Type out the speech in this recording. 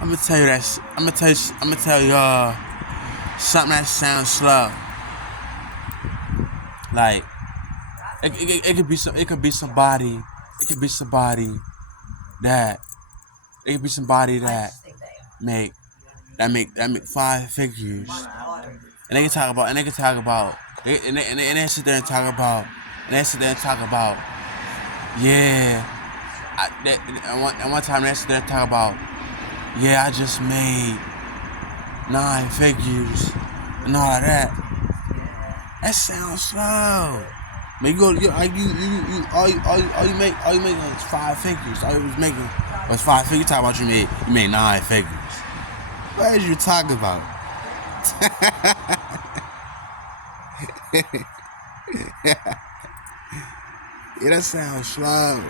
I'm gonna tell you that. I'm gonna tell y'all something that sounds slow. Like it could be some. It could be somebody. It could be somebody that. It could be somebody make that make 5 figures, and they can talk about. And they can talk about. And they sit there and talk about. And they sit there and talk about. Yeah. And one time they sit there and talk about. Yeah, I just made 9 figures and all of that. That sounds slow. Man, all you make is 5 figures. All you was making was 5 figures. Talking about you made 9 figures. What are you talking about? Yeah, that sounds slow.